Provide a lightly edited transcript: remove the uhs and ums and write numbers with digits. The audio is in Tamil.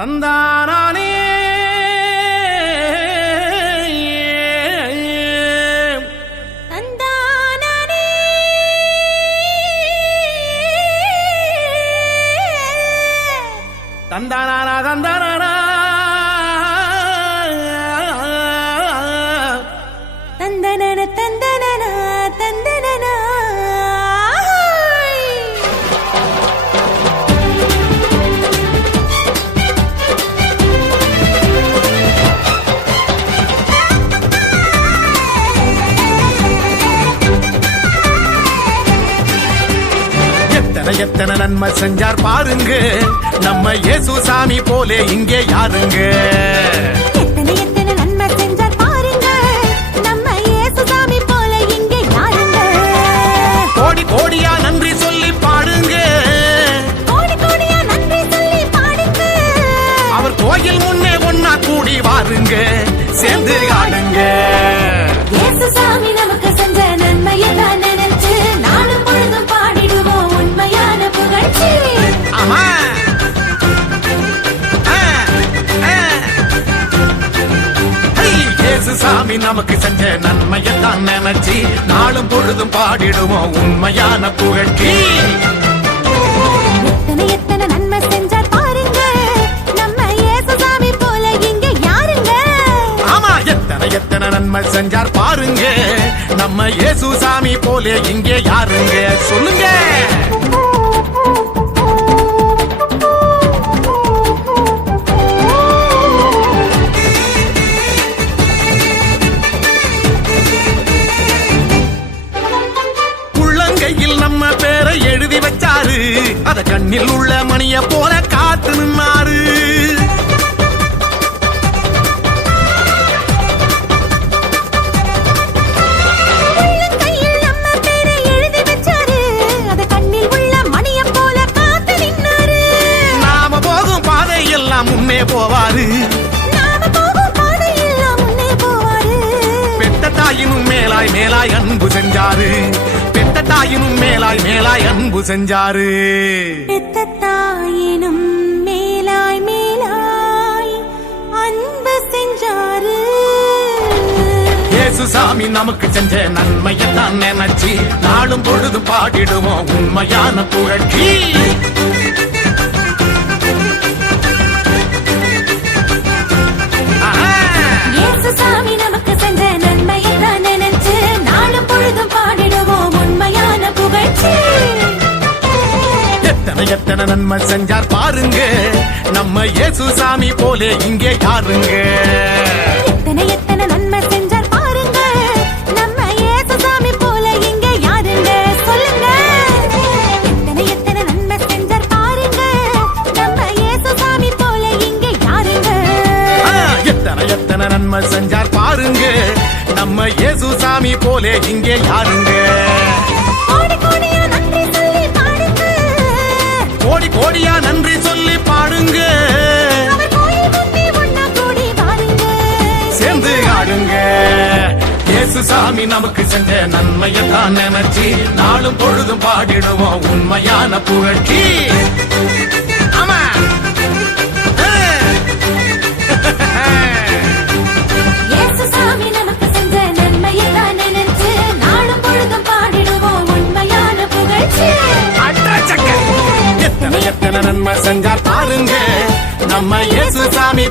தந்தானே தந்தானா தந்தானா தந்தனன தந்தனன தந்தனன எத்தனை நன்மை செஞ்சார் பாருங்க நம்ம இயேசு சாமி போலே இங்கே யாருங்க. எத்தனை நன்மை செஞ்சார் பாருங்க நம்ம இயேசு சாமி போல இங்கே யாருங்க. கோடி கோடியா நன்றி சொல்லி பாடுங்க, கோடி கோடியா நன்றி சொல்லி பாடுங்க. அவர் கோயில் முன்னே ஒன்னா கூடி வாருங்க, சேர்ந்து ஆடுங்க. இயேசு சாமி நமக்கு செஞ்ச நன்மையை தான் நினைச்சு நானும் பொழுதும் பாடிடுவோம் உண்மையான புகழ்ச்சி. ஆமா இயேசு சாமி நமக்கு செஞ்ச நன்மையத்தான் நினைச்சு நாளும் பொழுதும் பாடிடுவோம் உண்மையான புகழ்ச்சி. எத்தனை நன்மை செஞ்சார் பாருங்க நம்ம இயேசு சாமி போல இங்க யாருங்க. ஆமா எத்தனை நன்மை செஞ்சார் பாருங்க நம்ம இயேசு சாமி போல இங்கே யாருங்க. சொல்லுங்க. நம்ம பேரை எழுதி வச்சாரு, அத கண்ணில் உள்ள மணிய போல காத்து நின்னாரு. நாம போகும் பாதையெல்லாம் முன்னே போவாரு, பெத்த தாயினும் மேலாய் மேலாய் அன்பு செஞ்சாரு, பெத்த தாயினும் மேலாய் மேலாய் அன்பு செஞ்சாரு. பெத்த தாயினும் மேலாய் மேலாய் அன்பு செஞ்சாரு. இயேசு சாமி நமக்கு செஞ்ச நன்மையத்தான் நினைச்சு நாளும் பொழுது பாடிடுவோம் உண்மையான புகழ்ச்சி. இயேசு சாமி நமக்கு செஞ்ச நன்மையத்தான் நினைச்சு நாளும் பொழுதும் பாடிடுவோம் உண்மையான புகழ்ச்சி. எத்தனை நன்மை செஞ்சார் பாருங்க நம்ம இயேசு சாமி போலே இங்கே யாருங்க. எத்தனை நன்மை செஞ்சார் பாருங்க நம்ம இயேசு சாமி போல இங்க யாருங்க. சொல்லுங்க. எத்தனை நன்மை செஞ்சார் பாருங்க நம்ம இயேசு சாமி போல இங்க யாருங்க. எத்தனை நன்மை செஞ்சார் பாருங்க நம்ம இயேசு சாமி போலே இங்கே யாருங்க. கோடி கோடியா நன்றி சொல்லி பாடுங்க, கோடி கோடியா நன்றி சொல்லி பாடுங்க. அவர் கோயில் முன்னே ஒண்ணா கூடி வாருங்க, சேர்ந்து ஆடுங்க. இயேசு சாமி நமக்கு செஞ்ச நன்மையத்தான் நினைச்சு நாளும் பொழுதும் பாடிடுவோம் உண்மையான புகழ்ச்சி. ஆமா இயேசு சாமி நமக்கு செஞ்ச நன்மையை தான் நினைச்சு நாளும் பொழுதும் பாடிடுவோம் உண்மையான புகழ்ச்சி. எத்தனை நன்மை செஞ்சார் பாருங்க நம்ம இயேசு சாமி